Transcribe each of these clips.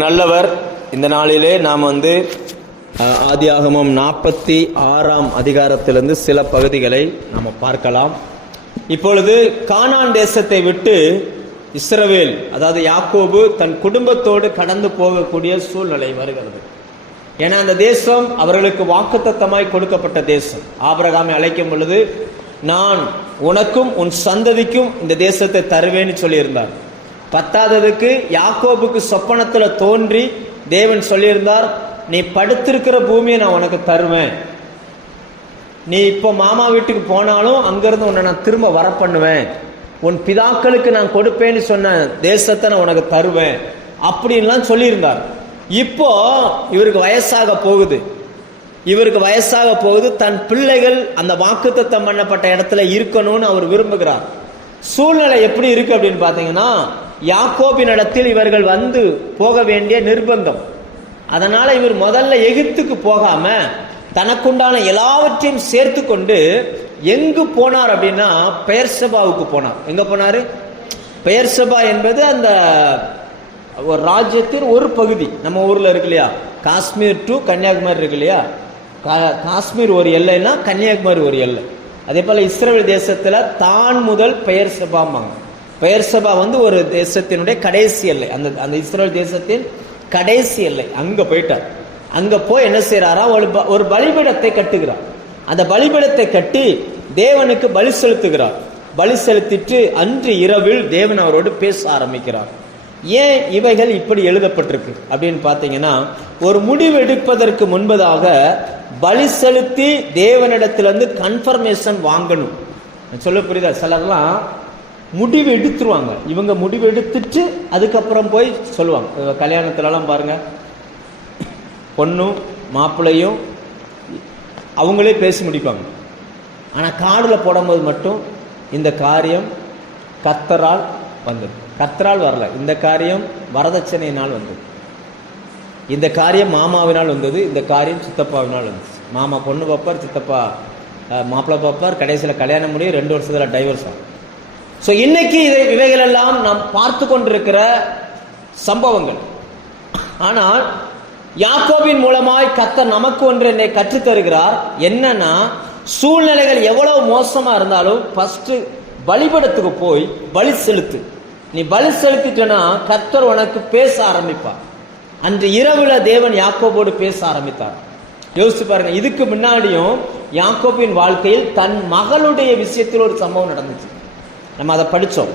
நல்லவர். இந்த நாளிலே நாம் ஆதியாகமம் 46ஆம் அதிகாரத்திலிருந்து சில பகுதிகளை நாம் பார்க்கலாம். இப்பொழுது கானான் தேசத்தை விட்டு இஸ்ரவேல், அதாவது யாக்கோபு தன் குடும்பத்தோடு கடந்து போகக்கூடிய சூழ்நிலை வருகிறது. ஏன்னா அந்த தேசம் அவர்களுக்கு வாக்குத்தத்தமாய் கொடுக்கப்பட்ட தேசம். ஆபிரகாமை அழைக்கும் பொழுது நான் உனக்கும் உன் சந்ததிக்கும் இந்த தேசத்தை தருவேன்னு சொல்லியிருந்தார். பத்தாததுக்கு யாக்கோபுக்கு சொப்பனத்துல தோன்றி தேவன் சொல்லியிருந்தார், நீ படுத்திருக்கிற பூமியை நான் உனக்கு தருவேன், நீ இப்போ மாமா வீட்டுக்கு போனாலும் அங்கிருந்து உன்னை நான் திரும்ப வர பண்ணுவேன், உன் பிதாக்களுக்கு நான் கொடுப்பேன்னு சொன்ன தேசத்தை நான் உனக்கு தருவேன் அப்படின்லாம் சொல்லியிருந்தார். இப்போ இவருக்கு வயசாக போகுது. தன் பிள்ளைகள் அந்த வாக்குத்தத்தம் பண்ணப்பட்ட இடத்துல இருக்கணும்னு அவர் விரும்புகிறார். சூழ்நிலை எப்படி இருக்கு அப்படின்னு பாத்தீங்கன்னா, யாக்கோபின் இடத்தில் இவர்கள் போக வேண்டிய நிர்பந்தம். அதனால இவர் முதல்ல எகிப்துக்கு போகாம தனக்குண்டான எல்லாவற்றையும் சேர்த்து கொண்டு எங்கு போனார் அப்படின்னா பெயர்சபாவுக்கு போனார். எங்க போனாரு? பெயர்சபா என்பது அந்த ஒரு ராஜ்யத்தின் ஒரு பகுதி. நம்ம ஊர்ல இருக்கு இல்லையா, காஷ்மீர் டு கன்னியாகுமரி இருக்கு இல்லையா, காஷ்மீர் ஒரு எல்லைன்னா கன்னியாகுமரி ஒரு எல்லை. அதே போல இஸ்ரேல் தேசத்துல தான் முதல் பெயர்சபாம்பாங்க. பெயர்சபா ஒரு தேசத்தினுடைய கடைசி எல்லை, அந்த இஸ்ரேல் தேசத்தின் கடைசி எல்லை. அங்க போயிட்டார். அங்க போய் என்ன செய்யறாரா, ஒரு பலிபீடத்தை கட்டுகிறார். அந்த பலிபீடத்தை கட்டி தேவனுக்கு பலி செலுத்துகிறார். பலி செலுத்திட்டு அன்று இரவில் தேவன் அவரோடு பேச ஆரம்பிக்கிறார். ஏன் இவைகள் இப்படி எழுதப்பட்டிருக்கு அப்படின்னு பாத்தீங்கன்னா, ஒரு முடிவு எடுப்பதற்கு முன்பதாக பலி செலுத்தி தேவனிடத்திலிருந்து கன்ஃபர்மேஷன் வாங்கணும். சொல்ல புரியுதா? சிலர்லாம் முடிவு எடுத்துருவாங்க. இவங்க முடிவு எடுத்துட்டு அதுக்கப்புறம் போய் சொல்லுவாங்க. கல்யாணத்துலலாம் பாருங்க, பொண்ணும் மாப்பிள்ளையும் அவங்களே பேசி முடிப்பாங்க. ஆனால் காடில் போடும்போது மட்டும் இந்த காரியம் கர்த்தரால் வந்தது, கர்த்தரால் வரல, இந்த காரியம் வரதட்சணையினால் வந்தது, இந்த காரியம் மாமாவினால் வந்தது, இந்த காரியம் சித்தப்பாவினால் வந்துச்சு. மாமா பொண்ணு பார்ப்பார், சித்தப்பா மாப்பிள்ளை பார்ப்பார், கடைசியில் கல்யாணம் முடியும், 2 வருஷத்தில் டைவர்ஸ் ஆகும். ஸோ இன்னைக்கு இவைகளெல்லாம் நாம் பார்த்து கொண்டிருக்கிற சம்பவங்கள். ஆனால் யாக்கோபின் மூலமாய் கர்த்தர் நமக்கு ஒன்று என்னை கற்றுத்தருகிறார். என்னன்னா, சூழ்நிலைகள் எவ்வளவு மோசமா இருந்தாலும் ஃபர்ஸ்ட் பலிபீடத்துக்கு போய் பலி செலுத்து. நீ பலி செலுத்திட்டனா கர்த்தர் உனக்கு பேச ஆரம்பிப்பார். அன்று இரவுல தேவன் யாக்கோபோடு பேச ஆரம்பித்தார். யோசிச்சு பாருங்க, இதுக்கு முன்னாடியும் யாக்கோபின் வாழ்க்கையில் தன் மகளுடைய விஷயத்தில் ஒரு சம்பவம் நடந்துச்சு. நம்ம அதை படித்தோம்.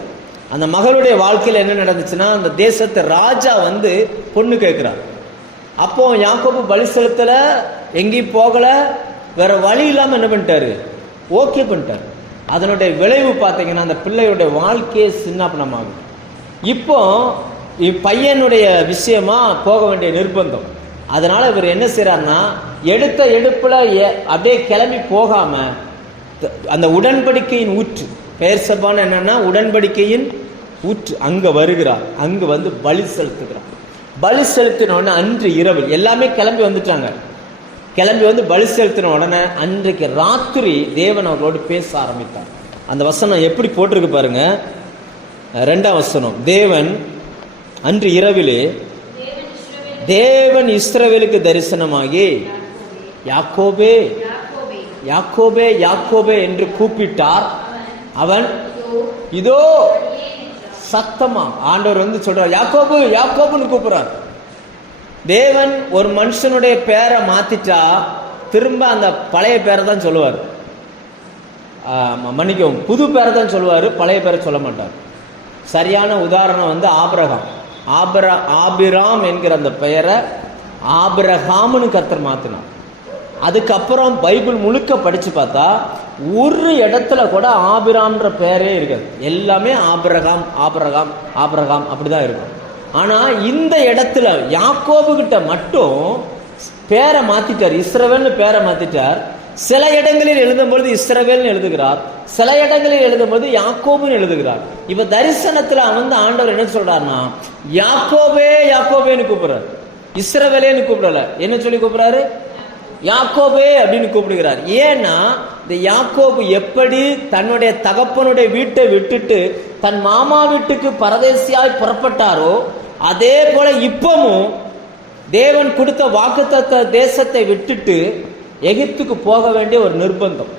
அந்த மகளுடைய வாழ்க்கையில் என்ன நடந்துச்சுன்னா, அந்த தேசத்து ராஜா பொண்ணு கேட்கிறார். அப்போ யாக்கோபு பலி செலுத்தல, எங்கேயும் போகல, வேற வழி இல்லாம என்ன பண்ணிட்டாரு, ஓகே பண்ணிட்டாரு. அதனுடைய விளைவு பார்த்தீங்கன்னா அந்த பிள்ளையுடைய வாழ்க்கையே சின்னாபனமாகும். இப்போ பையனுடைய விஷயமா போக வேண்டிய நிர்பந்தம். அதனால இவர் என்ன செய்யறாருன்னா, எடுத்த எடுப்புல அப்படியே கிளம்பி போகாம அந்த உடன்படிக்கையின் ஊற்று, பெயர்சபான்னு என்னன்னா உடன்படிக்கையின் ஊற்று, அங்க வருகிறார். அங்கு பலி செலுத்துகிறார். பலி செலுத்தின உடனே அன்று இரவில் எல்லாமே கிளம்பி வந்துட்டாங்க. கிளம்பி பலி செலுத்தின உடனே அன்றைக்கு ராத்திரி தேவன் அவர்களோடு பேச ஆரம்பித்தார். அந்த வசனம் எப்படி போட்டிருக்கு பாருங்க, 2ஆம் வசனம். தேவன் அன்று இரவிலே தேவன் இஸ்ரவேலுக்கு தரிசனமாகி யாக்கோபே யாக்கோபே யாக்கோபே என்று கூப்பிட்டார். அவன் இதோ சத்தமா, ஆண்டவர் சொல்றார், யாக்கோபு யாக்கோபுன்னு கூப்பிடுறார். தேவன் ஒரு மனுஷனுடைய பேரை மாத்திட்டா திரும்ப அந்த பழைய பேரை தான் சொல்லுவார். மன்னிக்கவும், புது பேரை தான் சொல்லுவார், பழைய பேரை சொல்ல மாட்டார். சரியான உதாரணம் ஆபிராம் என்கிற அந்த பெயரை ஆபிரகாம்னு கர்த்தர் மாத்தினார். அதுக்கப்புறம் பைபிள் முழுக்க படிச்சு பார்த்தா ஒரு இடத்துல கூட ஆபிராம்ன்ற பெயரே இருக்காது. எல்லாமே ஆபிரகாம் ஆபிரகாம் ஆபிரகாம் அப்படிதான் இருக்கும். ஆனா இந்த இடத்துல யாக்கோபு கிட்ட மட்டும் பேரை மாத்திட்டார், இஸ்ரவேல்னு பேரை மாத்திட்டார். சில இடங்களில் எழுதும்போது இஸ்ரவேல்னு எழுதுகிறார், சில இடங்களில் எழுதும்போது யாக்கோபுன்னு எழுதுகிறார். இப்ப தரிசனத்துல ஆண்டவர் என்ன சொல்றாருன்னா, யாக்கோபே யாக்கோபேன்னு கூப்பிடுறாரு, இஸ்ரவேலேன்னு கூப்பிடல. என்ன சொல்லி கூப்பிடுறாரு? யாக்கோபே அப்படின்னு கூப்பிடுகிறார். ஏன்னா இந்த யாக்கோபு எப்படி தன்னுடைய தகப்பனுடைய வீட்டை விட்டுட்டு தன் மாமா வீட்டுக்கு பரதேசியாய் புறப்பட்டாரோ, அதே போல இப்பவும் தேவன் கொடுத்த வாக்குத்தத்த தேசத்தை விட்டுட்டு எகிப்துக்கு போக வேண்டிய ஒரு நிர்பந்தம்.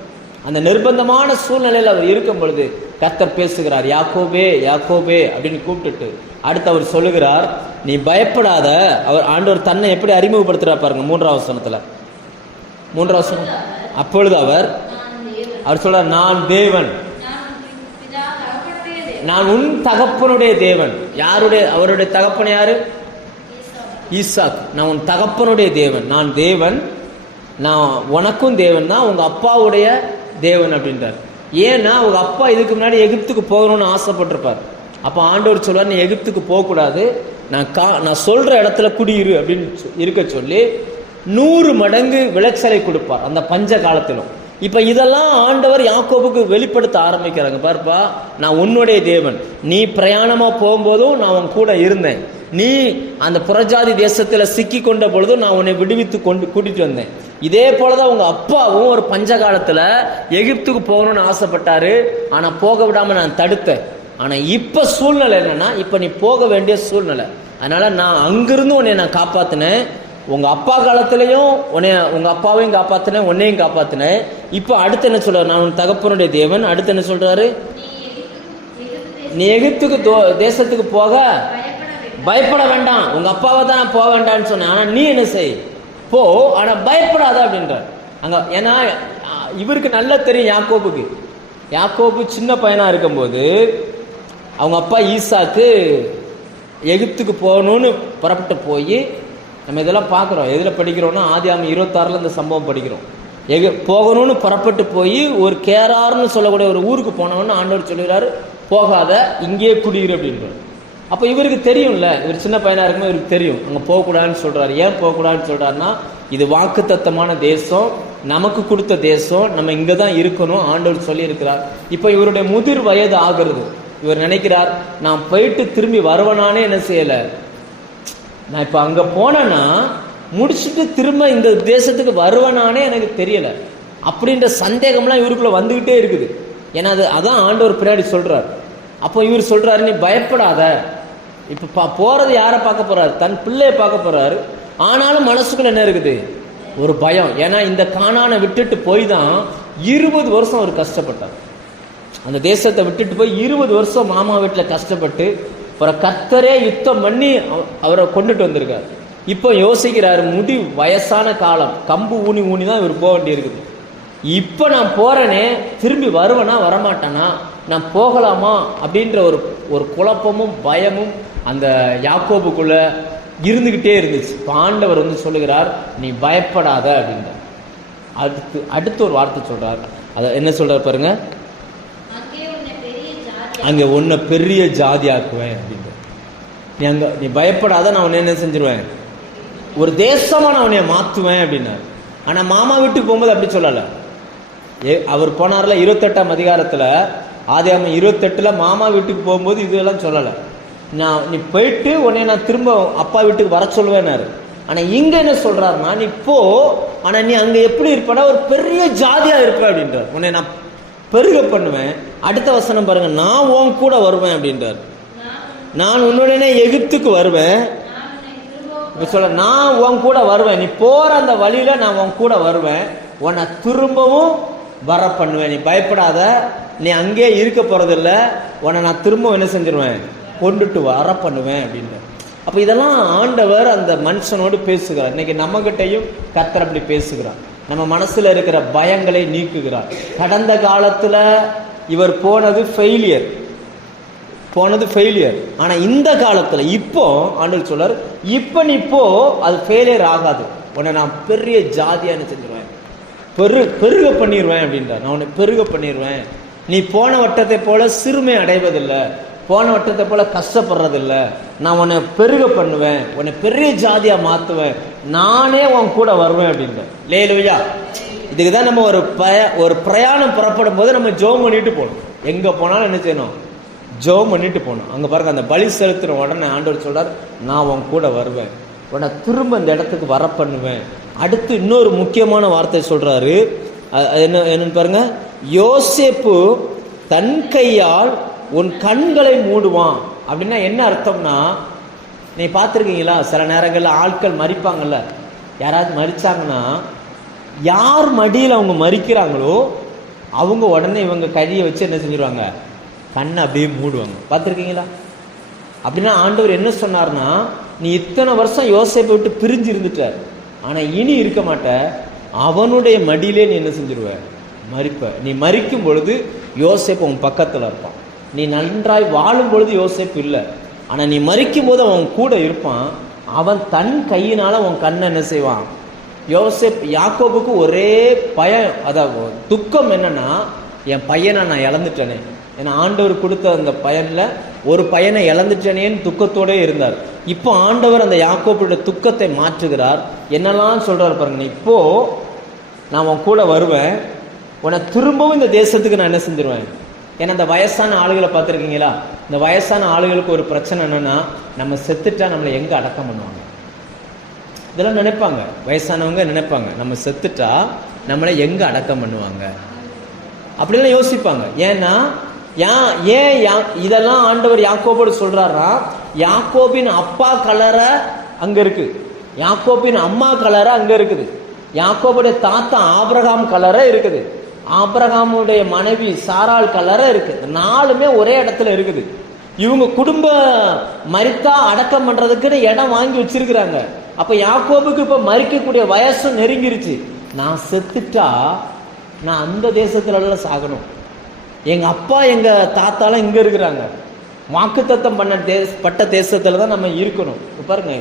அந்த நிர்பந்தமான சூழ்நிலையில் அவர் இருக்கும் பொழுது கர்த்தர் பேசுகிறார், யாக்கோபே யாக்கோபே அப்படின்னு கூப்பிட்டுட்டு அடுத்து அவர் சொல்லுகிறார், நீ பயப்படாத. அவர் ஆண்டவர் தன்னை எப்படி அறிமுகப்படுத்துறார் பாருங்க, 3ஆம் வசனத்துல. 3ஆம் வசனம். அப்பொழுது அவர் சொல்றார், நான் தேவன், நான் உன் தகப்பனுடைய தேவன். யாருடைய? அவருடைய தகப்பன் யாரு? ஈசாக். நான் உன் தகப்பனுடைய தேவன், நான் தேவன், நான் உனக்கும் தேவன் தான், உங்க அப்பாவுடைய தேவன் அப்படின்றார். ஏன்னா உங்க அப்பா இதுக்கு முன்னாடி எகிப்துக்கு போகணும்னு ஆசைப்பட்டிருப்பார். அப்ப ஆண்டவர் சொல்வார், நீ எகிப்துக்கு போகக்கூடாது, நான் சொல்ற இடத்துல குடியிரு அப்படின்னு இருக்க சொல்லி 100 மடங்கு விளைச்சலை கொடுப்பார் அந்த பஞ்ச காலத்திலும். இப்ப இதெல்லாம் ஆண்டவர் யாக்கோபுக்கு வெளிப்படுத்த ஆரம்பிக்கிறாங்க. பாருப்பா, நான் உன்னுடைய தேவன், நீ பிரயாணமா போகும்போதும் நான் உன் கூட இருந்தேன், நீ அந்த புறஜாதி தேசத்துல சிக்கி கொண்ட பொழுதும் நான் உன்னை விடுவித்து கூட்டிட்டு வந்தேன். இதே போலதான் உங்க அப்பாவும் ஒரு பஞ்ச காலத்துல எகிப்துக்கு போகணும்னு ஆசைப்பட்டாரு, ஆனா போக விடாம நான் தடுத்தேன். ஆனா இப்ப சூழ்நிலை என்னன்னா, இப்ப நீ போக வேண்டிய சூழ்நிலை. அதனால நான் அங்கிருந்து உன்னை நான் காப்பாத்தினேன். உங்க அப்பா காலத்திலையும் உங்க அப்பாவையும் காப்பாத்தினேன், உன்னையும் காப்பாத்தினேன். இப்ப அடுத்து என்ன சொல்றாரு? நான் உன் தகப்பனுடைய தேவன். அடுத்து என்ன சொல்றாரு? நீ எகிப்துக்கு தேசத்துக்கு போக பயப்பட வேண்டாம். உங்க அப்பாவை தான் நான் போக வேண்டாம்னு சொன்னேன், ஆனா நீ என்ன செய், போ, ஆனா பயப்படாத அப்படின்றார் அங்க. ஏன்னா இவருக்கு நல்லா தெரியும், யாக்கோபு சின்ன பையனா இருக்கும்போது அவங்க அப்பா ஈசாக்கு எகிப்துக்கு போகணும்னு புறப்பட்டு போய், நம்ம இதெல்லாம் பார்க்குறோம். எதில் படிக்கிறோம்னா ஆதியாகமம் 26 இந்த சம்பவம் படிக்கிறோம். போகணும்னு புறப்பட்டு போய் ஒரு கேரார்னு சொல்லக்கூடிய ஒரு ஊருக்கு போனவொன்னு ஆண்டவர் சொல்லுகிறாரு, போகாத, இங்கேயே குடியிரு அப்படின்றார். அப்போ இவருக்கு தெரியும்ல, இவர் சின்ன பையனா இருக்கும்போது இவருக்கு தெரியும் அங்கே போகக்கூடாதுன்னு சொல்றாரு. ஏன் போகக்கூடாதுன்னு சொல்றாருன்னா, இது வாக்குத்தத்தமான தேசம், நமக்கு கொடுத்த தேசம், நம்ம இங்கே தான் இருக்கணும் ஆண்டவர் சொல்லி இருக்கிறார். இப்போ இவருடைய முதிர் வயது ஆகிறது. இவர் நினைக்கிறார், நான் போயிட்டு திரும்பி வருவனானே என்ன செய்யலை, நான் இப்போ அங்கே போனேன்னா முடிச்சுட்டு திரும்ப இந்த தேசத்துக்கு வருவனானே எனக்கு தெரியலை அப்படின்ற சந்தேகம்லாம் இவருக்குள்ள வந்துகிட்டே இருக்குது. ஏன்னா அதான் ஆண்டவர் பின்னாடி சொல்றார். அப்போ இவர் சொல்றாரு, நீ பயப்படாத. இப்போ போறது யாரை பார்க்க போறாரு? தன் பிள்ளையை பார்க்க போறாரு. ஆனாலும் மனசுக்குள்ள என்ன இருக்குது? ஒரு பயம். ஏன்னா இந்த கானானை விட்டுட்டு போய் தான் 20 வருஷம் அவர் கஷ்டப்பட்டார். அந்த தேசத்தை விட்டுட்டு போய் 20 வருஷம் மாமா வீட்டில் கஷ்டப்பட்டு அப்புறம் கர்த்தரே யுத்தம் பண்ணி அவரை கொண்டுட்டு வந்திருக்காரு. இப்போ யோசிக்கிறாரு, வயசான காலம், கம்பு ஊனி தான் இவர் போக வேண்டி இருக்குது. இப்போ நான் போறேனே, திரும்பி வருவேனா வரமாட்டேனா, நான் போகலாமா அப்படின்ற ஒரு குழப்பமும் பயமும் அந்த யாக்கோபுக்குள்ள இருந்துகிட்டே இருந்துச்சு. ஆண்டவர் சொல்லுகிறார், நீ பயப்படாத அப்படின்ற. அடுத்து ஒரு வார்த்தை சொல்றார். அதை என்ன சொல்றாரு பாருங்க, அங்க உன்னை பெரிய ஜாதியாக்குவேன் அப்படின்ற. நீ பயப்படாத, நான் உன்னை என்ன செஞ்சிருவேன், ஒரு தேசமா நான் உன்னைய மாத்துவேன் அப்படின்னாரு. ஆனா மாமா வீட்டுக்கு போகும்போது அப்படி சொல்லல. அவர் போனார்ல 28ஆம் அதிகாரத்துல, ஆதியாகமம் 28 மாமா வீட்டுக்கு போகும்போது இதெல்லாம் சொல்லலை. நீ போயிட்டு உன்னை நான் திரும்ப அப்பா வீட்டுக்கு வர சொல்லுவேன்னாரு. ஆனா இங்க என்ன சொல்றாருன்னா, நீ போ, ஆனா நீ அங்க எப்படி இருப்பனா ஒரு பெரிய ஜாதியா இருப்ப அப்படின்றார். உன்னை நான் பெருக பண்ணுவேன். அடுத்த வசனம் பாருங்க, நான் உன் கூட வருவேன் அப்படின்றார். நான் உன்னுடனே எகிப்துக்கு வருவேன் சொல்ல, நான் உன் கூட வருவேன், நீ போற அந்த வழியில நான் உன் கூட வருவேன், உன்னை திரும்பவும் வர பண்ணுவேன், நீ பயப்படாத, நீ அங்கே இருக்க போறதில்ல, உன்னை நான் திரும்ப என்ன செஞ்சிருவேன், கொண்டுட்டு வர பண்ணுவேன் அப்படின்னு. அப்ப இதெல்லாம் ஆண்டவர் அந்த மனுஷனோடு பேசுகிறார். இன்னைக்கு நம்ம கிட்டையும் கர்த்தர் அப்படி பேசுகிறார். நம்ம மனசுல இருக்கிற பயங்களை நீக்குகிறார். கடந்த காலத்துல இவர் போனது ஃபெயிலியர், ஆனா இந்த காலத்துல இப்போ ஆண்டவர் சொல்றார், இப்ப நீ போ, அது ஃபெயிலியர் ஆகாது, உன்னை நான் பெரிய ஜாதியான்னு செஞ்சிருவேன், பெருக பண்ணிடுவேன் அப்படின்றார். நான் உன்னை பெருக பண்ணிடுவேன், நீ போன வட்டத்தை போல சிறுமை அடைவதில்லை, போன வட்டத்தை போல கஷ்டப்படுறதில்லை, நான் உன்னை பெருக பண்ணுவேன், உன்னை பெரிய ஜாதியா மாத்துவேன், நானே உன் கூட வருவேன் அப்படின்றார். லேலுயா. இதுக்கு தான் நம்ம ஒரு பிரயாணம் புறப்படும் போது நம்ம ஜெபம் பண்ணிட்டு போகணும். எங்க போனாலும் என்ன செய்யணும், ஜெபம் பண்ணிட்டு போகணும். அங்க பாருங்க, அந்த பலி செலுத்துற உடனே ஆண்டவர் சொல்றார், நான் உன் கூட வருவேன், உன்னை திரும்ப இந்த இடத்துக்கு வர பண்ணுவேன். அடுத்து இன்னொரு முக்கியமான வார்த்தை சொல்றாரு. என்னன்னு பாருங்க, யோசேப்பு தன் கையால் உன் கண்களை மூடுவான். அப்படின்னா என்ன அர்த்தம்னா, நீ பார்த்துருக்கீங்களா? சில நேரங்களில் ஆட்கள் மறிப்பாங்கல்ல, யாராவது மறிச்சாங்கன்னா யார் மடியில் அவங்க மறிக்கிறாங்களோ அவங்க உடனே இவங்க கையை வச்சு என்ன செஞ்சிருவாங்க, கண்ணை அப்படியே மூடுவாங்க. பார்த்துருக்கீங்களா? அப்படின்னா ஆண்டவர் என்ன சொன்னார்னா, நீ இத்தனை வருஷம் யோசேப்பை விட்டு பிரிஞ்சு இருந்துட்ட, ஆனால் இனி இருக்க மாட்ட, அவனுடைய மடியிலே நீ என்ன செஞ்சிருவ, மறிப்ப. நீ மறிக்கும் பொழுது யோசேப்பு உன் பக்கத்தில் இருப்பான். நீ நன்றாய் வாழும் பொழுது யோசேப்பு இல்லை, ஆனால் நீ மறிக்கும் போது அவன் கூட இருப்பான். அவன் தன் கையினால உன் கண்ணை என்ன செய்வான். யோசேப் யாக்கோபுக்கு ஒரே பயம், அதாவது துக்கம் என்னன்னா, என் பையனை நான் இழந்துட்டேனே. ஏன்னா ஆண்டவர் கொடுத்த அந்த பையனில் ஒரு பையனை இழந்துட்டேனேன்னு துக்கத்தோடே இருந்தார். இப்போ ஆண்டவர் அந்த யாக்கோபுடைய துக்கத்தை மாற்றுகிறார். என்னெல்லாம் சொல்றாரு பாருங்க, இப்போ நான் உன் கூட வருவேன், உன்னை திரும்பவும் இந்த தேசத்துக்கு நான் என்ன செஞ்சிருவேன். ஏன்னா இந்த வயசான ஆளுகளை பார்த்துருக்கீங்களா? இந்த வயசான ஆளுகளுக்கு ஒரு பிரச்சனை என்னன்னா, நம்ம செத்துட்டா நம்மளை எங்கே அடக்கம் பண்ணுவாங்க, இதெல்லாம் நினைப்பாங்க. வயசானவங்க நினைப்பாங்க, நம்ம செத்துட்டா நம்மளை எங்கே அடக்கம் பண்ணுவாங்க அப்படிலாம் யோசிப்பாங்க. ஏன்னா ஏன் இதெல்லாம் ஆண்டவர் யாக்கோபோடு சொல்றாரா, யாக்கோபின் அப்பா கலரை அங்க இருக்கு, யாக்கோபின் அம்மா கலரை அங்க இருக்குது, யாக்கோபுடைய தாத்தா ஆபிரகாம் கலரை இருக்குது, ஆபிரகாமுடைய மனைவி சாராள் கலரை இருக்கு. நாலுமே ஒரே இடத்துல இருக்குது. இவங்க குடும்ப மரித்தா அடக்கம் பண்றதுக்குன்னு இடம் வாங்கி வச்சிருக்கிறாங்க. அப்ப யாக்கோபுக்கு இப்ப மரிக்கக்கூடிய வயசு நெருங்கிருச்சு. நான் செத்துட்டா நான் அந்த தேசத்துல சாகணும், எங்க அப்பா எங்க தாத்தாலாம் இங்க இருக்கிறாங்க, வாக்குத்தத்தம் பட்ட தேசத்துல தான் நம்ம இருக்கணும். பாருங்க,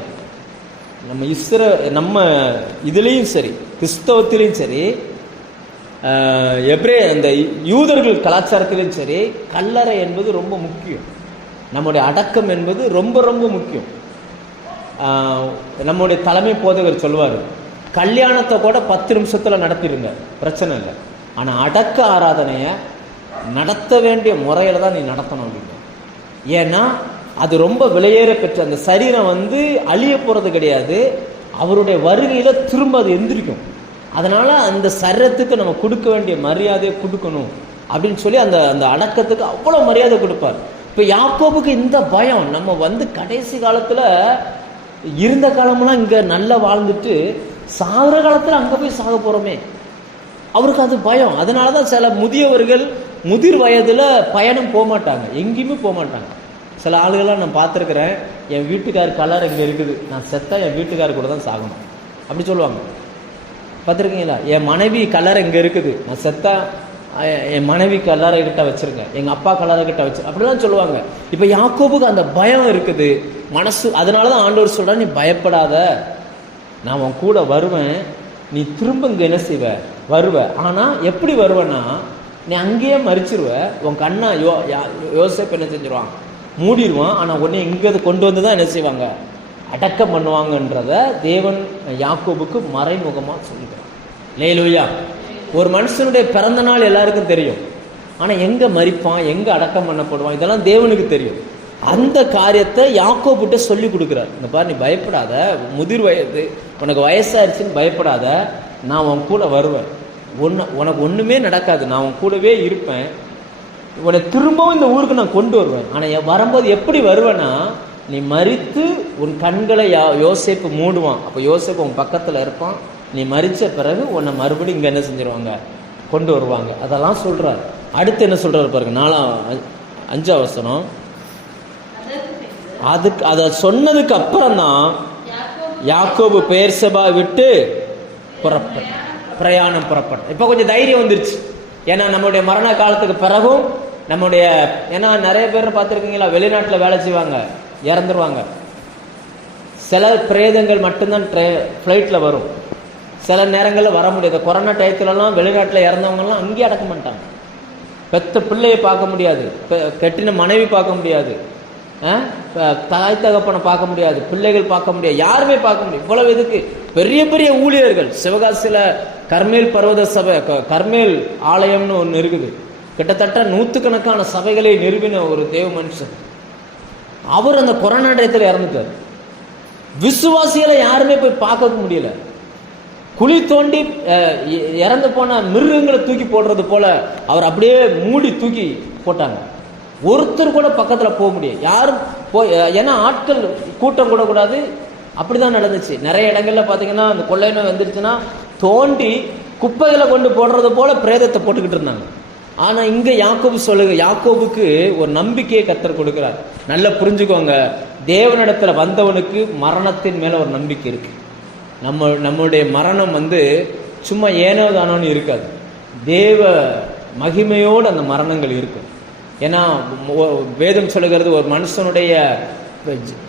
நம்ம இதுலேயும் சரி, கிறிஸ்தவத்திலையும் சரி, அந்த யூதர்கள் கலாச்சாரத்திலையும் சரி, கல்லறை என்பது ரொம்ப முக்கியம். நம்முடைய அடக்கம் என்பது ரொம்ப ரொம்ப முக்கியம். நம்முடைய தலைமை போதகர் சொல்வார், கல்யாணத்தை கூட 10 நிமிஷத்துல நடத்திடுங்க, பிரச்சனை இல்லை, ஆனால் அடக்க ஆராதனையை நடத்த வேண்டிய முறையில தான் நீ நடத்தணும் அப்படிங்க. ஏன்னா அது ரொம்ப விலையேற பெற்ற அந்த சரீரம் அழிய போறது கிடையாது, அவருடைய வருகையில திரும்ப அது எந்திரிக்கும். அதனால அந்த சரீரத்துக்கு நம்ம கொடுக்க வேண்டிய மரியாதையை கொடுக்கணும் அப்படின்னு சொல்லி அந்த அந்த அடக்கத்துக்கு அவ்வளவு மரியாதை கொடுப்பார். இப்ப யாக்கோபுக்கு இந்த பயம், நம்ம கடைசி காலத்துல இருந்த காலம்லாம் இங்க நல்லா வாழ்ந்துட்டு சாகுற காலத்துல அங்க போய் சாக போறோமே, அவருக்கு அது பயம். அதனாலதான் சில முதியவர்கள் முதிர் வயதுல பயணம் போக மாட்டாங்க, எங்கேயுமே போக மாட்டாங்க. சில ஆளுகள்லாம் நான் பார்த்துருக்குறேன், என் வீட்டுக்கார் கலர் இங்கே இருக்குது, நான் செத்தா என் வீட்டுக்கார் கூட தான் சாகணும் அப்படி சொல்லுவாங்க. பார்த்துருக்கீங்களா? என் மனைவி கலர் இங்கே இருக்குது, நான் செத்தா என் மனைவி கலரை கிட்ட வச்சிருங்க, எங்கள் அப்பா கலரை கிட்ட வச்சு அப்படிலாம் சொல்லுவாங்க. இப்போ யாக்கோபுக்கு அந்த பயம் இருக்குது மனசு. அதனால தான் ஆண்டவர் சொல்கிறேன், நீ பயப்படாத, நான் உன் கூட வருவேன், நீ திரும்ப இங்கே என்ன செய்வ, வருவ. ஆனால் எப்படி வருவேன்னா, நீ அங்கேயே மறிச்சிருவ, உன் கண்ணா யோசேப்பு என்ன செஞ்சிருவான், மூடிடுவான். ஆனால் உடனே இங்கே கொண்டு வந்து தான் என்ன செய்வாங்க, அடக்கம் பண்ணுவாங்கன்றத தேவன் யாக்கோபுக்கு மறைமுகமாக சொல்லிக்கிறான். லேலூயா. ஒரு மனுஷனுடைய பிறந்த நாள் எல்லாருக்கும் தெரியும், ஆனால் எங்கே மறிப்பான், எங்கே அடக்கம் பண்ணப்படுவான், இதெல்லாம் தேவனுக்கு தெரியும். அந்த காரியத்தை யாக்கோபுட்ட சொல்லி கொடுக்குறார். இந்த பாரு, நீ பயப்படாத, முதிர் வயது, உனக்கு வயசாயிருச்சுன்னு பயப்படாத, நான் உன் கூட வருவேன், உனக்கு ஒன்றுமே நடக்காது, நான் உன் கூடவே இருப்பேன், உன்னை திரும்பவும் இந்த ஊருக்கு நான் கொண்டு வருவேன். ஆனால் வரும்போது எப்படி வருவேன்னா, நீ மரித்து உன் கண்களை யோசேப்பு மூடுவான், அப்போ யோசேப்பு உன் பக்கத்தில் இருப்பான், நீ மரித்த பிறகு உன்னை மறுபடியும் இங்கே என்ன செஞ்சிருவாங்க, கொண்டு வருவாங்க. அதெல்லாம் சொல்கிறார். அடுத்து என்ன சொல்கிறார் பாருங்க, 5ஆம் வசனம். அதை சொன்னதுக்கு அப்புறம் தான் யாக்கோபு பெயர்சபா விட்டு பிரயாணம் புறப்பட்டான். இப்போ கொஞ்சம் தைரியம் வந்துருச்சு. ஏன்னா நம்மளுடைய மரண காலத்துக்கு பிறகும் ஏன்னா நிறைய பேர் பார்த்துருக்கீங்களா, வெளிநாட்டில் வேலை செய்வாங்க, இறந்துருவாங்க. சில பிரேதங்கள் மட்டும்தான் ஃப்ளைட்டில் வரும், சில நேரங்களில் வர முடியாது. கொரோனா டயத்துலலாம் வெளிநாட்டில் இறந்தவங்கலாம் அங்கேயே அடக்க மாட்டாங்க. பெத்த பிள்ளையை பார்க்க முடியாது, கெட்டின மனைவி பார்க்க முடியாது, தாய் தகப்பனை பார்க்க முடியாது, பிள்ளைகள் பார்க்க முடியாது, யாருமே பார்க்க முடியாது. இவ்வளவு இதுக்கு பெரிய பெரிய ஊழியர்கள், சிவகாசியில் கர்மேல் பர்வத சபை, கர்மேல் ஆலயம்னு ஒன்று இருக்குது, கிட்டத்தட்ட 100கணக்கான சபைகளை நிறுவின ஒரு தேவ மனுஷன். அவர் அந்த கொரோனா டயத்தில் இறந்துட்டார். விசுவாசிகளை யாருமே போய் பார்க்க முடியல. குழி தோண்டி இறந்து போன மிருகங்களை தூக்கி போடுறது போல அவர் அப்படியே மூடி தூக்கி போட்டாங்க. ஒருத்தர் கூட பக்கத்தில் போக முடியாது, யாரும் போய், ஏன்னா ஆட்கள் கூட்டம் கூடக்கூடாது. அப்படிதான் நடந்துச்சு. நிறைய இடங்கள்ல பாத்தீங்கன்னா அந்த கொள்ளை நோய் வந்துருச்சுன்னா தோண்டி குப்பைகளை கொண்டு போடுறது போல பிரேதத்தை போட்டுக்கிட்டு இருந்தாங்க. ஆனா இங்க யாக்கோபுக்கு ஒரு நம்பிக்கையை கர்த்தர் கொடுக்கிறார். நல்லா புரிஞ்சுக்கோங்க, தேவனிடத்துல வந்தவனுக்கு மரணத்தின் மேல ஒரு நம்பிக்கை இருக்கு. நம்மளுடைய மரணம் சும்மா ஏனோ தானோன்னு இருக்காது. தேவ மகிமையோடு அந்த மரணங்கள் இருக்கும். ஏன்னா வேதம் சொல்லுகிறது, ஒரு மனுஷனுடைய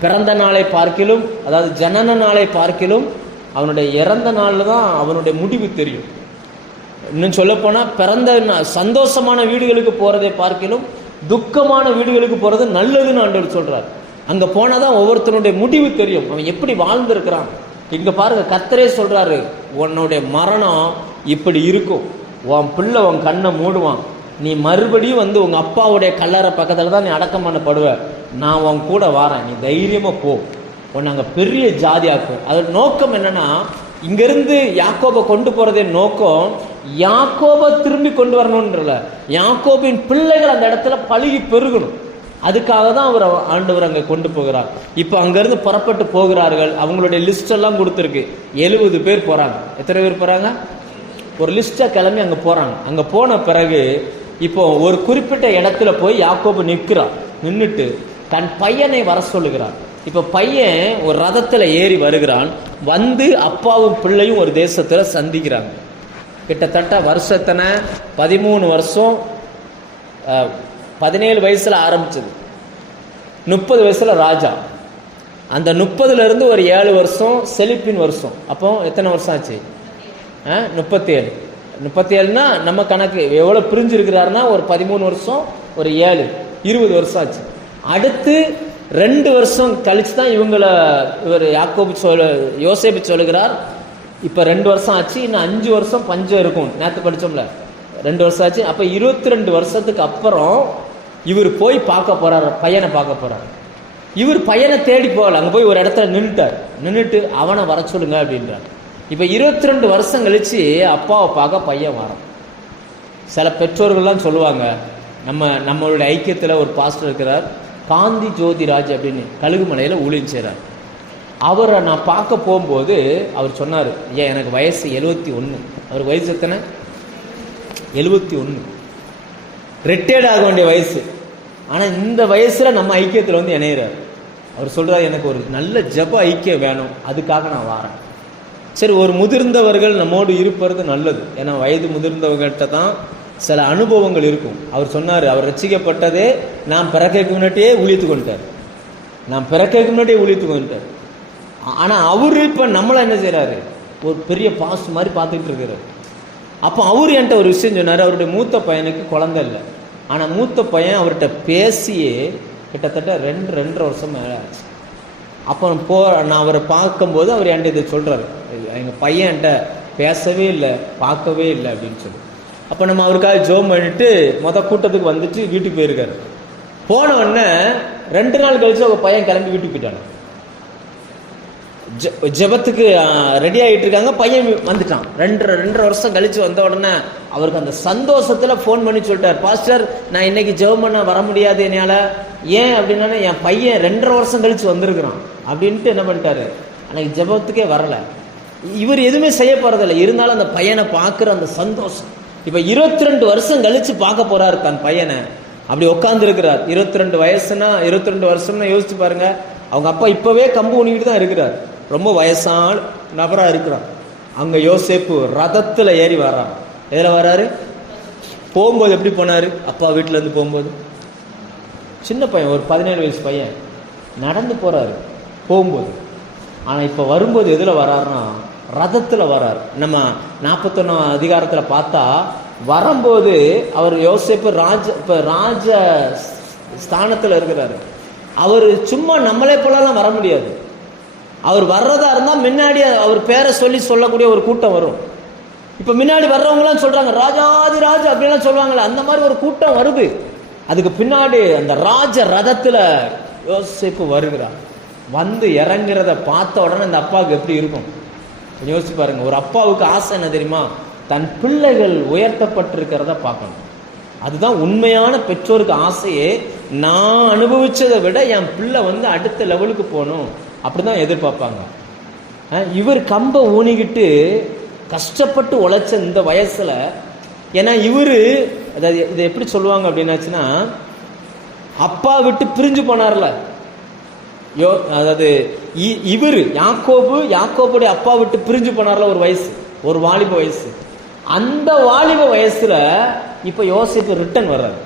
பிறந்த நாளை பார்க்கிலும், அதாவது ஜனன நாளை பார்க்கிலும் அவனுடைய இறந்த நாளில் தான் அவனுடைய முடிவு தெரியும். இன்னும் சொல்ல போனா பிறந்த சந்தோஷமான வீடுகளுக்கு போறதை பார்க்கிலும் துக்கமான வீடுகளுக்கு போறது நல்லதுன்னு ஆண்டவர் சொல்றார். அங்க போனாதான் ஒவ்வொருத்தனுடைய முடிவு தெரியும், அவன் எப்படி வாழ்ந்திருக்கிறான். இங்க பாருங்க, கர்த்தரே சொல்றாரு, உன்னுடைய மரணம் இப்படி இருக்கும், உன் பிள்ளை உன் கண்ணை மூடுவான், நீ மறுபடியும் உங்க அப்பாவுடைய கல்லறை பக்கத்துல தான் நீ அடக்கம் பண்ணப்படுவ, நான் உன் கூட வாரேன், நீ தைரியமா போ, உன்னை அங்க பெரிய ஜாதியாக்கும். அதோட நோக்கம் என்னன்னா, இங்கிருந்து யாக்கோபை கொண்டு போறதே நோக்கம் யாக்கோபை திரும்பி கொண்டு வரணும்ன்றல, யாக்கோபின் பிள்ளைகள் அந்த இடத்துல பழுகி பெருகணும். அதுக்காக தான் ஆண்டவர் அங்க கொண்டு போகிறார். இப்ப அங்கிருந்து புறப்பட்டு போகிறார்கள். அவங்களுடைய லிஸ்ட் எல்லாம் கொடுத்துருக்கு. 70 பேர் போறாங்க. எத்தனை பேர் போறாங்க? ஒரு லிஸ்ட்டை கிளம்பி அங்க போறாங்க. அங்க போன பிறகு இப்போ ஒரு குறிப்பிட்ட இடத்துல போய் யாக்கோபு நிற்கிறார். நின்றுட்டு தன் பையனை வர சொல்லுகிறார். இப்ப பையன் ஒரு ரதத்துல ஏறி வருகிறான். அப்பாவும் பிள்ளையும் ஒரு தேசத்துல சந்திக்கிறாங்க. கிட்டத்தட்ட வருஷத்தனை 13 வருஷம், 17 வயசுல ஆரம்பிச்சது, 30 வயசுல ராஜா. அந்த 30ல இருந்து ஒரு 7 வருஷம் செழிப்பின் வருஷம். அப்போ எத்தனை வருஷம் ஆச்சு? 37. 37னா நம்ம கணக்கு எவ்வளவு பிரிஞ்சிருக்கிறாருன்னா ஒரு 13 வருஷம், ஒரு 7, 20 வருஷம் ஆச்சு. அடுத்து 2 வருஷம் கழிச்சு தான் இவர் யோசேப்பு சொல்லுகிறார், இப்ப 2 வருஷம் ஆச்சு, இன்னும் 5 வருஷம் பஞ்சம் இருக்கும். நேற்று படிச்சோம்ல, 2 வருஷம் ஆச்சு. அப்ப 22 வருஷத்துக்கு அப்புறம் இவர் போய் பார்க்க போறாரு, பையனை பார்க்க போறாரு. இவர் பையனை தேடி போகல, அங்க போய் ஒரு இடத்துல நின்றுட்டு அவனை வர சொல்லுங்க அப்படின்றார். இப்ப 22 வருஷம் கழிச்சு அப்பாவை பார்க்க பையன் வரான். சில பெற்றோர்கள்லாம் சொல்லுவாங்க, நம்மளுடைய ஐக்கியத்துல ஒரு பாஸ்டர் இருக்கிறார், காந்தி ஜோதிராஜ் அப்படின்னு, கழுகுமலையில ஊழியம் செய்றார். அவரை நான் பார்க்க போகும்போது அவர் சொன்னார், ஏன் எனக்கு வயசு 71. அவருக்கு வயசு எத்தனை? 71. ரிட்டையர்ட் ஆக வேண்டிய வயசு. ஆனால் இந்த வயசுல நம்ம ஐக்கியத்தில் இணையிறார். அவர் சொல்றாரு, எனக்கு ஒரு நல்ல ஜப ஐக்கியம் வேணும், அதுக்காக நான் வாரேன். சரி, ஒரு முதிர்ந்தவர்கள் நம்மோடு இருப்பது நல்லது. ஏன்னா வயது முதிர்ந்தவங்கள்ட்ட தான் சில அனுபவங்கள் இருக்கும். அவர் சொன்னார், அவர் ரட்சிக்கப்பட்டதே நான் பிறக்கைக்கு முன்னாடியே ஊழியத்து கொண்டார். ஆனா அவரு இப்ப நம்மள என்ன செய்யறாரு, ஒரு பெரிய பாஸ் மாதிரி பார்த்துட்டு இருக்கிறார். அப்போ அவரு என்கிட்ட ஒரு விஷயம் சொன்னாரு, அவருடைய மூத்த பையனுக்கு குழந்தை இல்லை. ஆனா மூத்த பையன் அவர்கிட்ட பேசியே கிட்டத்தட்ட 2-2.5 வருஷம் மேலே ஆச்சு. அப்போ நான் அவரை பார்க்கும்போது அவர் என்கிட்ட இதை சொல்றாரு, எங்க பையன் என்கிட்ட பேசவே இல்லை, பார்க்கவே இல்லை அப்படின்னு சொல்லி. அப்போ நம்ம அவருக்காக ஜோம் பண்ணிட்டு கூட்டத்துக்கு வந்துட்டு வீட்டுக்கு போயிருக்காரு. போன உடனே 2 நாள் கழிச்சு அவங்க பையன் கிளம்பி வீட்டுக்கு போயிட்டாங்க. ஜெபத்துக்கு ரெடி ஆகிட்டு இருக்காங்க, பையன் வந்துட்டான். 2.5 வருஷம் கழிச்சு வந்த உடனே அவருக்கு அந்த சந்தோஷத்துல ஃபோன் பண்ணி சொல்லிட்டார், பாஸ்டர் நான் இன்னைக்கு ஜெபம் பண்ண வர முடியாது என்னால. ஏன் அப்படின்னா, என் பையன் 2.5 வருஷம் கழிச்சு வந்திருக்கிறான் அப்படின்ட்டு என்ன பண்ணிட்டாரு, அன்னைக்கு ஜெபத்துக்கே வரல. இவர் எதுவுமே செய்ய போறதில்லை, இருந்தாலும் அந்த பையனை பார்க்குற அந்த சந்தோஷம். இப்ப 22 வருஷம் கழிச்சு பார்க்க போறாரு தன் பையனை. அப்படி உட்கார்ந்து இருக்கிறார். 22 வருஷம்னா யோசிச்சு பாருங்க. அவங்க அப்பா இப்பவே கம்பு ஊனிக்கிட்டு தான் இருக்கிறார், ரொம்ப வயசான நபரா இருக்கிறார். அங்க யோசேப்பு ரதத்துல ஏறி வர்றார். எதுல வர்றாரு? போகும்போது எப்படி போனாரு? அப்பா வீட்டுல இருந்து போகும்போது சின்ன பையன், ஒரு 17 வயசு பையன் நடந்து போறாரு போகும்போது. ஆனா இப்ப வரும்போது எதுல வர்றாருன்னா ரதத்துல வர்றாரு. நம்ம 41 அதிகாரத்துல பார்த்தா வரும்போது அவர் யோசேப்பு ராஜ ஸ்தானத்துல இருக்கிறாரு. அவர் சும்மா நம்மளே போலாம் வர முடியாது. அவர் வர்றதா இருந்தா முன்னாடி அவர் பேரை சொல்லக்கூடிய ஒரு கூட்டம் வரும். இப்ப முன்னாடி வர்றவங்க எல்லாம் சொல்றாங்க ராஜாதி ராஜா அப்படின்லாம் சொல்லுவாங்கல்ல, அந்த மாதிரி ஒரு கூட்டம் வருது. அதுக்கு பின்னாடி அந்த ராஜ ரதத்துல யோசேப்பு வருகிறார். வந்து இறங்குறத பார்த்த உடனே அந்த அப்பாவுக்கு எப்படி இருக்கும் யோசிச்சு பாருங்க. ஒரு அப்பாவுக்கு ஆசை என்ன தெரியுமா? தன் பிள்ளைகள் உயர்த்தப்பட்டிருக்கிறத பார்க்கணும். அதுதான் உண்மையான பெற்றோருக்கு ஆசையே. நான் அனுபவிச்சதை விட என் பிள்ளை வந்து அடுத்த லெவலுக்கு போகணும் அப்படிதான் எதிர்பார்ப்பாங்க. இவர் கம்பை ஊனிக்கிட்டு கஷ்டப்பட்டு உழைச்ச இந்த வயசுல, ஏன்னா இவரு அதாவது இதை எப்படி சொல்லுவாங்க அப்படின்னாச்சுன்னா, அப்பா விட்டு பிரிஞ்சு போனார்ல, அதாவது இவரு யாக்கோபுடைய அப்பா விட்டு பிரிஞ்சு போனார்ல ஒரு வயசு, ஒரு வாலிப வயசு. அந்த வாலிப வயசுல இப்ப யோசேப்பு ரிட்டர்ன் வர்றாரு.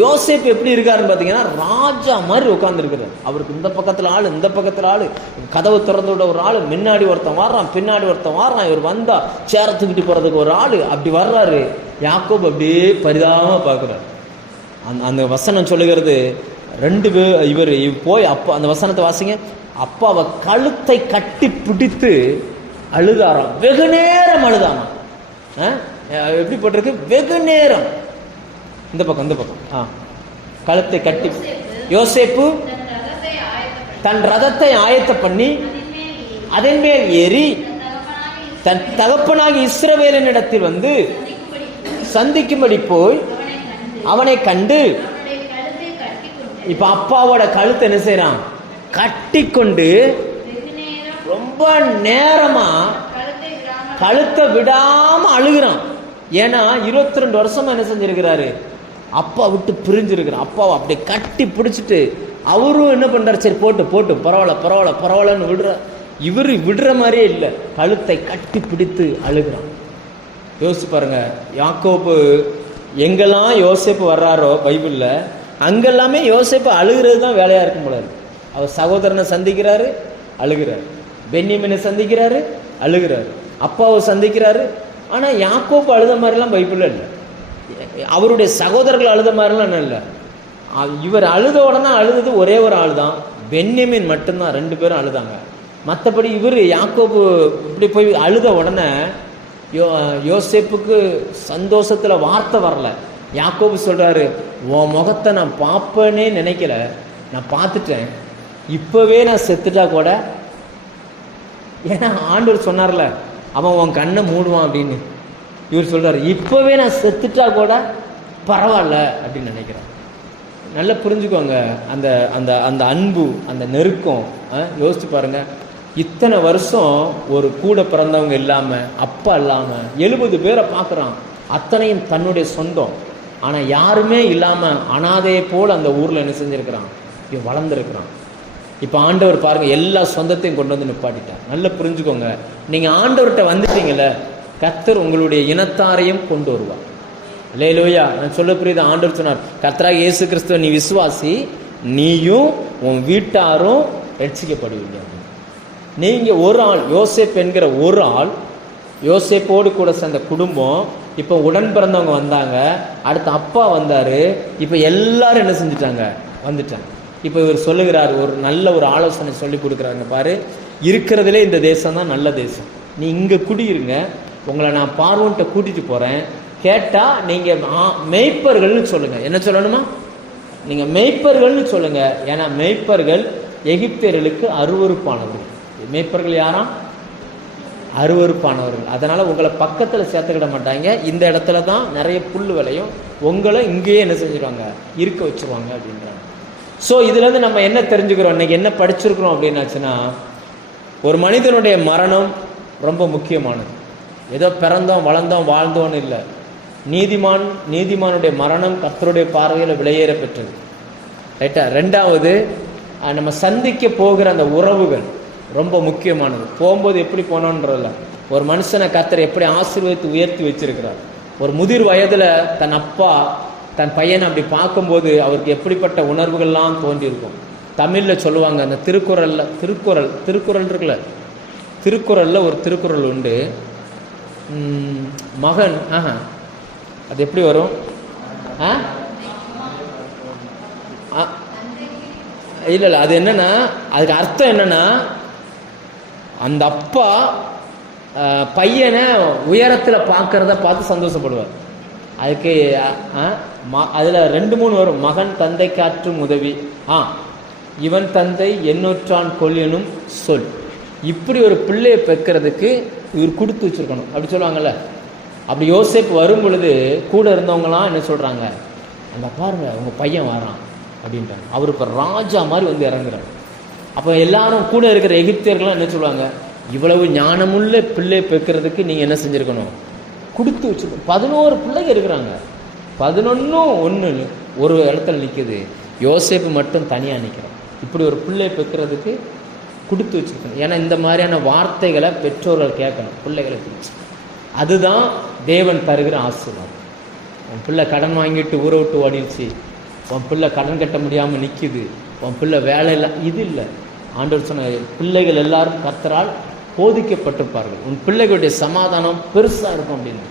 யோசேப்பு எப்படி இருக்காருன்னு பாத்தீங்கன்னா, ராஜா மாதிரி உட்கார்ந்து இருக்கிறார். அவருக்கு இந்த பக்கத்துல ஆளு, இந்த பக்கத்துல ஆளு, கதவு திறந்து விட ஒரு ஆளு, முன்னாடி ஒருத்தன் வாடுறான், பின்னாடி ஒருத்தன் வாடுறான். இவர் வந்தா சேர தூக்கிட்டு போறதுக்கு ஒரு ஆளு, அப்படி வர்றாரு. யாக்கோபு அப்படியே பரிதாபமா பாக்குறாரு. அந்த வசனம் சொல்லுகிறது, ரெண்டு பேர் இவர் போய் அப்பா, அந்த வசனத்தை வாசிங்க, அப்பாவை கழுத்தை கட்டி பிடித்து அழுதாராம். வெகு நேரம் அழுதாமா. எப்படி போட்டிருக்கு? வெகு நேரம். இந்த பக்கம் கழுத்தை கட்டி யோசேப்பு தன் ரதத்தை ஆயத்த பண்ணி அதன் மேல் ஏறி தன் தகப்பனாகி இஸ்ரவேலின் இடத்தில் வந்து சந்திக்கும்படி போய் அவனை கண்டு, இப்ப அப்பாவோட கழுத்தை என்ன செய்யறான்? கட்டி கொண்டு ரொம்ப நேரமா கழுத்தை விடாம அழுகிறான். ஏன்னா 22 வருஷமா என்ன செஞ்சிருக்கிறாரு? அப்பா விட்டு பிரிஞ்சிருக்கிறான். அப்பாவை அப்படியே கட்டி பிடிச்சிட்டு அவரும் என்ன பண்றாரு? சரி போட்டு பரவாயில்லன்னு விடுற. இவரு விடுற மாதிரியே இல்லை, கழுத்தை கட்டி பிடித்து அழுகிறான். யோசிச்சு பாருங்க, யாக்கோபு எங்கெல்லாம் யோசேப்பு வர்றாரோ பைபிள்ல, அங்கெல்லாமே யோசேப்பு அழுகிறது தான் வேலையா இருக்கும் போல இருக்கு. அவர் சகோதரனை சந்திக்கிறாரு, அழுகிறாரு. பென்யமீனை சந்திக்கிறாரு, அழுகிறாரு. அப்பாவை சந்திக்கிறாரு. ஆனா யாக்கோபு அழுத மாதிரிலாம் பைபிள்ல இல்லை. அவருடைய சகோதரர்கள் அழுத மாதிரிலாம் இல்லை. இவர் அழுத உடனே அழுதது ஒரே ஒரு ஆள் தான், பென்யமீன் மட்டும்தான். 2 பேரும் அழுதாங்க. மற்றபடி இவர் யாக்கோபு இப்படி போய் அழுத உடனே யோசேப்புக்கு சந்தோஷத்துல வார்த்தை வரல. யாக்கோபு சொல்றாரு, உன் முகத்தை நான் பார்ப்பேனே நினைக்கல, நான் பார்த்துட்டேன், இப்பவே நான் செத்துட்டா கூட. ஏன்னா ஆண்டவர் சொன்னார்ல, அவன் உன் கண்ணை மூடுவான் அப்படின்னு. இவர் சொல்றாரு, இப்பவே நான் செத்துட்டா கூட பரவாயில்ல அப்படின்னு நினைக்கிறேன். நல்லா புரிஞ்சுக்கோங்க அந்த அந்த அந்த அன்பு, அந்த நெருக்கம். யோசிச்சு பாருங்க, இத்தனை வருஷம் ஒரு கூட பிறந்தவங்க இல்லாம, அப்பா இல்லாம 70 பேரை பார்க்குறான். அத்தனையும் தன்னுடைய சொந்தம். ஆனா யாருமே இல்லாம அனாதையை போல அந்த ஊர்ல என்ன செஞ்சிருக்கிறான்? இவன் வளர்ந்துருக்கிறான். இப்ப ஆண்டவர் பாருங்க, எல்லா சொந்தத்தையும் கொண்டு வந்து நிப்பாட்டிட்டார். நல்லா புரிஞ்சுக்கோங்க, நீங்க ஆண்டவர்கிட்ட வந்துட்டீங்கல்ல, கர்த்தர் உங்களுடைய இனத்தாரையும் கொண்டு வருவார். அல்லேலூயா. நான் சொல்ல புரியுது. ஆண்டவர் சொன்னார், கர்த்தராகிய இயேசு கிறிஸ்துவை நீ விசுவாசி, நீயும் உன் வீட்டாரும் ரட்சிக்கப்படுவீங்க. நீங்க ஒரு ஆள், யோசேப் என்கிற ஒரு ஆள், யோசேப்போடு கூட சேர்ந்த குடும்பம், இப்போ உடன் பிறந்தவங்க வந்தாங்க, அடுத்து அப்பா வந்தாரு, இப்போ எல்லாரும் என்ன செஞ்சுட்டாங்க? வந்துட்டாங்க. இப்போ இவர் சொல்லுகிறார், ஒரு நல்ல ஒரு ஆலோசனை சொல்லி கொடுக்குறாங்க பாரு, இருக்கிறதுலே இந்த தேசம் தான் நல்ல தேசம், நீ இங்கே குடியிருங்க, உங்களை நான் பார்வோன்ட்ட கூட்டிட்டு போறேன், கேட்டா நீங்க மேய்ப்பர்கள்னு சொல்லுங்க. என்ன சொல்லணுமா? நீங்க மேய்ப்பர்கள்னு சொல்லுங்க. ஏன்னா மேய்ப்பர்கள் எகிப்தியர்களுக்கு அருவருப்பானவர்கள். மேய்ப்பர்கள் யாராம்? அருவருப்பானவர்கள். அதனால உங்களை பக்கத்துல சேர்த்துக்கிட மாட்டாங்க. இந்த இடத்துல தான் நிறைய புல் விளையும், உங்களை இங்கேயே என்ன செஞ்சிருவாங்க? இருக்க வச்சிருவாங்க அப்படின்றாங்க. ஸோ இதுல இருந்து நம்ம என்ன தெரிஞ்சுக்கிறோம்? இன்னைக்கு என்ன படிச்சிருக்கிறோம் அப்படின்னாச்சுன்னா, ஒரு மனிதனுடைய மரணம் ரொம்ப முக்கியமானது. ஏதோ பிறந்தோம் வளர்ந்தோம் வாழ்ந்தோன்னு இல்லை. நீதிமானுடைய மரணம் கர்த்தருடைய பார்வையில் விலையேற பெற்றது. ரைட்டா? 2வது, நம்ம சந்திக்க போகிற அந்த உறவுகள் ரொம்ப முக்கியமானது. போகும்போது எப்படி போனோன்றதில்ல, ஒரு மனுஷனை கர்த்தர் எப்படி ஆசீர்வதித்து உயர்த்தி வச்சிருக்கிறார். ஒரு முதிர் வயதுல தன் அப்பா தன் பையனை அப்படி பார்க்கும்போது அவருக்கு எப்படிப்பட்ட உணர்வுகள்லாம் தோன்றியிருக்கும். தமிழ்ல சொல்லுவாங்க, அந்த திருக்குறள் இருக்குல்ல, திருக்குறள்ல ஒரு திருக்குறள் உண்டு, மகன் அது எப்படி வரும்? இல்ல அது என்னன்னா, அதுக்கு அர்த்தம் என்னன்னா, அந்த அப்பா பையனை உயரத்துல பார்க்கறத பார்த்து சந்தோஷப்படுவார். அதுக்கு அதுல 2-3 வரும். மகன் தந்தை காற்றும் உதவி, இவன் தந்தை எண்ணூற்றான் கொல்லினும் சொல். இப்படி ஒரு பிள்ளையை பெக்கிறதுக்கு இவர் கொடுத்து வச்சிருக்கணும், அப்படி சொல்லுவாங்கல்ல. அப்படி யோசேப்பு வரும் பொழுது கூட இருந்தவங்களாம் என்ன சொல்றாங்க? அந்த பாருங்க, உங்க பையன் வரான், அப்படின்றாங்க. அவர் இப்போ ராஜா மாதிரி வந்து இறங்குறார். அப்போ எல்லாரும் கூட இருக்கிற எகிப்தியர்கள்லாம் என்ன சொல்லுவாங்க, இவ்வளவு ஞானமுள்ள பிள்ளை பெக்கிறதுக்கு நீங்கள் என்ன செஞ்சுருக்கணும், கொடுத்து வச்சுருக்கணும். 11 பிள்ளைங்க இருக்கிறாங்க, 11 ஒரு இடத்துல நிற்குது, யோசேப்பு மட்டும் தனியாக நிற்கிறான். இப்படி ஒரு பிள்ளை பெக்கிறதுக்கு கொடுத்து வச்சுருக்கணும். ஏன்னா இந்த மாதிரியான வார்த்தைகளை பெற்றோர்கள் கேட்கணும் பிள்ளைகளுக்கு. அதுதான் தேவன் தருகிற ஆசீர்வாதம். உன் பிள்ளை கடன் வாங்கிட்டு ஊரை விட்டு ஓடிடுச்சு, உன் பிள்ளை கடன் கட்ட முடியாமல் நிற்கிது, உன் பிள்ளை வேலை இல்லை, இது இல்லை. ஆண்டவர் சொன்ன பிள்ளைகள் எல்லாரும் கர்த்தரால் போதிக்கப்பட்டிருப்பார்கள், உன் பிள்ளைகளுடைய சமாதானம் பெருசாக இருக்கும் அப்படின்னு.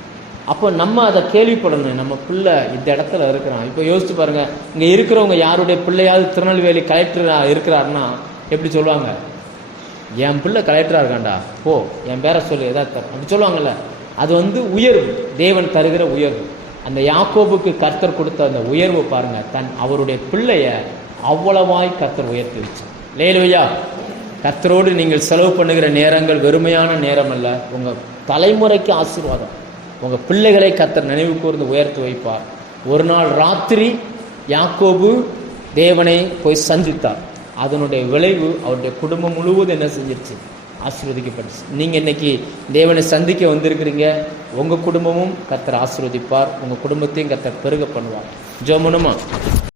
அப்போ நம்ம அதை கேள்விப்படணும், நம்ம பிள்ளை இந்த இடத்துல இருக்கிறான். இப்போ யோசிச்சு பாருங்க, இங்கே இருக்கிறவங்க யாருடைய பிள்ளையாவது திருநெல்வேலி கலெக்டராக இருக்கிறாருன்னா எப்படி சொல்லுவாங்க, என் பிள்ளை கலெக்டராக இருக்காண்டா, போ என் பேரை சொல்லு ஏதாவது தரும் அப்படி சொல்லுவாங்கல்ல. அது வந்து உயர்வு, தேவன் தருகிற உயர்வு. அந்த யாக்கோபுக்கு கர்த்தர் கொடுத்த அந்த உயர்வு பாருங்க, அவருடைய பிள்ளைய அவ்வளவாய் கர்த்தர் உயர்த்தி வச்சார். லேலுயா, கர்த்தரோடு நீங்கள் செலவு பண்ணுகிற நேரங்கள் வெறுமையான நேரம் அல்ல, உங்கள் தலைமுறைக்கு ஆசீர்வாதம். உங்கள் பிள்ளைகளை கர்த்தர் நினைவு கூர்ந்து உயர்த்தி வைப்பார். ஒரு நாள் ராத்திரி யாக்கோபு தேவனை போய் சந்தித்தார். அதனுடைய விளைவு அவருடைய குடும்பம் முழுவதும் என்ன செஞ்சிருச்சு, ஆசீர்வதிக்கப்பட்டுச்சு. நீங்கள் இன்னைக்கு தேவனை சந்திக்க வந்திருக்கிறீங்க, உங்கள் குடும்பமும் கர்த்தர் ஆசீர்வதிப்பார், உங்கள் குடும்பத்தையும் கர்த்தர் பெருக பண்ணுவார். ஜெபம் பண்ணுமா?